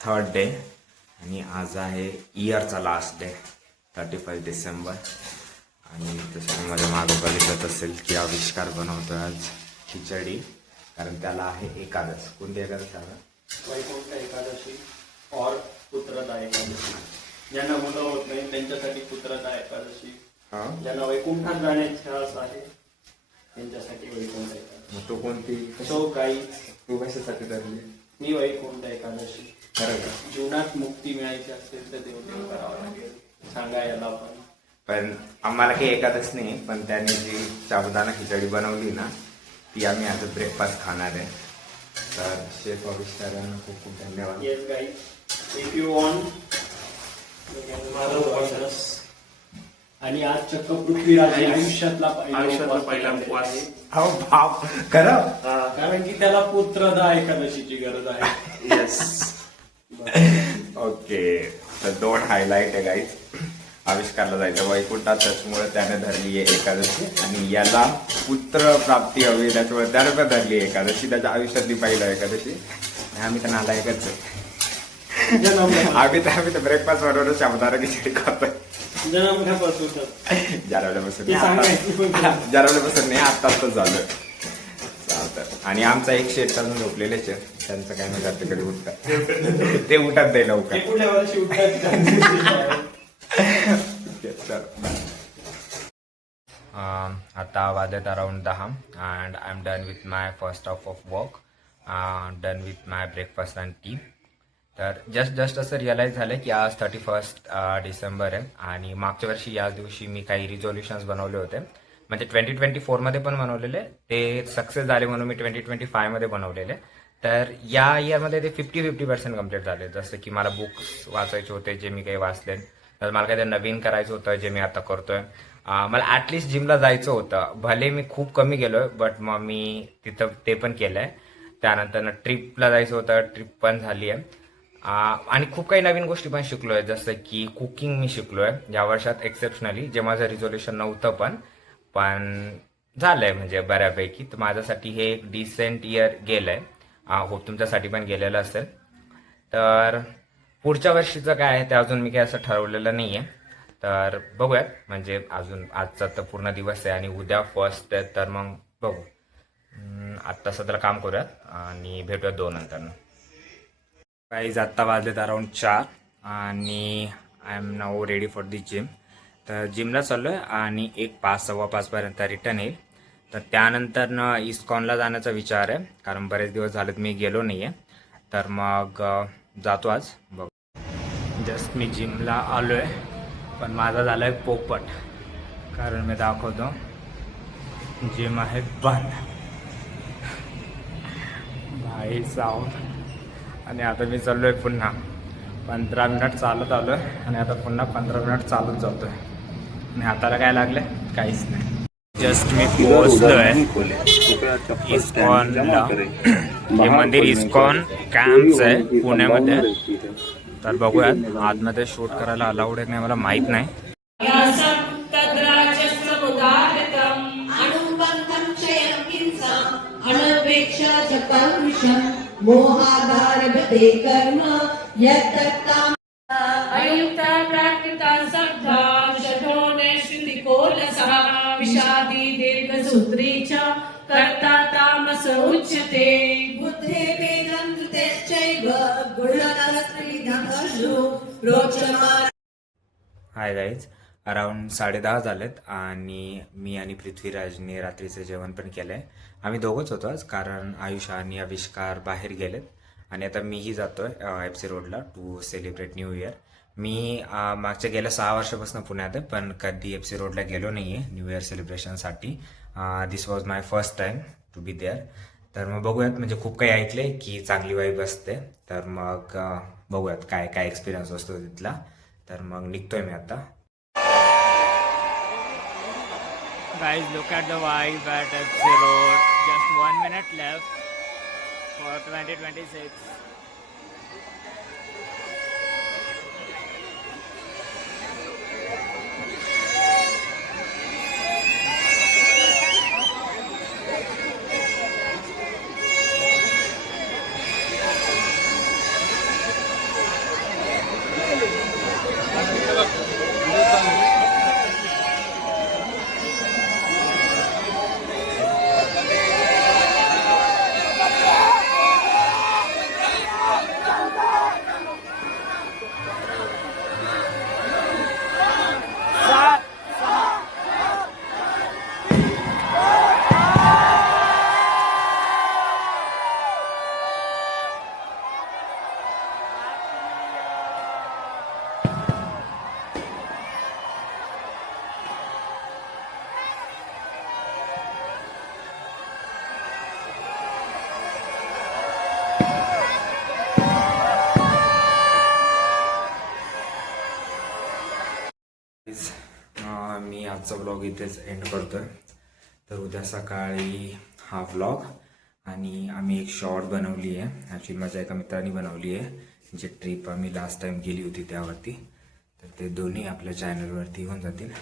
Third day आणि आज आहे इयरचा लास्ट डे 31 डिसेंबर. आणि तसं माझ्या मागं बघितलं असेल की आविष्कार बनवतो आज खिचडी, कारण त्याला आहे एकादश. कोणती एकादश आहे? वैकुंठ एकादशी और पुत्रदा एकादशी. ज्यांना मुलं होत नाही त्यांच्यासाठी पुत्रदा एकादशी, ज्यांना वैकुंठात जाण्याची आस आहे त्यांच्यासाठी वैकुंठ एकादशी. मग तो कोणती? सो काही तू कशासाठी धरली? मी वैकुंठ एकादशी. खरं का? जीवनात मुक्ती मिळायची असेल तर देवदेव करावं लागेल. सांगा याला पण आम्हाला काही एकादश नाही, पण त्याने जी साबुदाणा खिचडी बनवली ना ती आम्ही आज ब्रेकफास्ट खाणार आहे. तर शेफ आविष्कारांना खूप खूप धन्यवाद. Yes guys, if you want. आणि आज चक्क पृथ्वीराज आयुष्यातला पहिला उपवास. हो बाप, खरं? कारण की त्याला पुत्रदा एकादशीची गरज आहे. येस. ओके, तर 2 हायलाईट आहे गाईज. आविष्कारला जायचं वैकुंठात, त्याच्यामुळे त्याने धरली आहे एकादशी. आणि याला पुत्र प्राप्ती हवी त्याच्यामुळे त्याने पण धरली आहे एकादशी, त्याच्या आयुष्यातली पहिला एकादशी. आणि आम्ही तर नालायकच आहे. आम्ही तर ब्रेकफास्ट बरोबर साबुदाणा खिचडी खातोय. जारवल्यापासून नाही, आत्ताच झालं. चालतं. आणि आमचा एक शेट अजून झोपलेलेच आहे, त्यांचं काय नाही जातं कधी उठतात, ते उठत नाही लवकर. पुढल्या वर्षी उठतात. आता वाजत around 10 and I am done with my first half of work, done with my breakfast and T. तर जस्ट असं रिअलाईज झालं की आज 31 डिसेंबर आहे. आणि मागच्या वर्षी याच दिवशी मी काही रिझोल्युशन्स बनवले होते, म्हणजे 2024मध्ये पण बनवलेले, ते सक्सेस झाले म्हणून मी 2025मध्ये बनवलेले. तर या इयरमध्ये ते 50% कम्प्लीट झाले. जसं की मला बुक्स वाचायचे होते जे मी काही वाचले, तर मला काहीतरी नवीन करायचं होतं जे मी आता करतोय. मला ॲटलिस्ट जिमला जायचं होतं, भले मी खूप कमी गेलोय बट मग मी तिथं ते पण केलंय. त्यानंतर ट्रिपला जायचं होतं, ट्रिप पण झाली आहे. आणि खूप काही नवीन गोष्टी पण शिकलोय, जसं की कुकिंग मी शिकलोय या वर्षात एक्सेप्शनली, जे माझं रिझोल्युशन नव्हतं पण झालंय म्हणजे बऱ्यापैकी. तर माझ्यासाठी हे एक डिसेंट इयर गेलंय. होप तुमच्यासाठी पण गेलेलं असेल. तर पुढच्या वर्षीचं काय आहे ते अजून मी काही असं ठरवलेलं नाही आहे, तर बघूयात. म्हणजे अजून आजचा तर पूर्ण दिवस आहे आणि उद्या फर्स्ट आहे, तर मग बघू. आत्ता सध्याला काम करूयात आणि भेटूयात 2 नंतर. काही आत्ता वाजलेत अराउंड 4 आणि I am now ready for the gym. तर जिमला चाललो आहे आणि 5:15 रिटर्न येईल. तर त्यानंतर इस्कॉनला जाण्याचा विचार आहे, कारण बरेच दिवस झालेत मी गेलो नाही आहे. तर मग जातो आज, बघ. जस्ट मी जिमला आलो आहे, पण माझा झाला आहे पोपट, कारण मी दाखवतो जिम आहे बंद भाई साऊंड. आणि आता मी चाललो आहे पुन्हा 15 मिनिट चालत आलो आहे आणि आता पुन्हा 15 मिनिट चालत जातो आहे. आणि हाताला काय लागलं काहीच नाही. जस्ट मी पोहोचलो आहे इस्कॉनला. हे मंदिर इस्कॉन कॅम्प्स आहे पुण्यामध्ये. तर बघूयात, आतमध्ये शूट करायला अलाउड आहे नाही मला माहीत नाही. विषादी दीर्घसूत्रीच्या कर्ता तामस उच्यते बुद्धे वेदांतश्चैव गुणकर्तृ रोचमान. हाय गाईज, अराउंड 10:30 झालेत आणि मी आणि पृथ्वीराजने रात्रीचं जेवण पण केलं आहे. आम्ही दोघंच होतो आज, कारण आयुष आणि आविष्कार बाहेर गेलेत. आणि आता मीही जातो आहे एफसी रोडला टू सेलिब्रेट न्यू इयर. मी मागच्या गेल्या 6 वर्षापासून पुण्यात आहे, पण कधी एफसी रोडला गेलो नाही आहे न्यू इयर सेलिब्रेशनसाठी. This was my first time to be there. तर मग बघूयात, म्हणजे खूप काही ऐकलं आहे की चांगली वाईब असते. तर मग बघूयात काय काय एक्सपिरियन्स असतो तिथला. तर मग निघतोय मी आता. Guys, look at the vibe at FC Road. Just 1 minute left for 2026. आजचा व्लॉग इथेच एंड करतोय. तर उद्या सकाळी हा व्लॉग आणि आम्ही एक शॉर्ट बनवली आहे. ॲक्च्युली माझ्या एका मित्राने बनवली आहे, जी ट्रिप आम्ही लास्ट टाइम गेली होती त्यावरती. तर ते दोन्ही आपल्या चॅनलवरती येऊन जातील.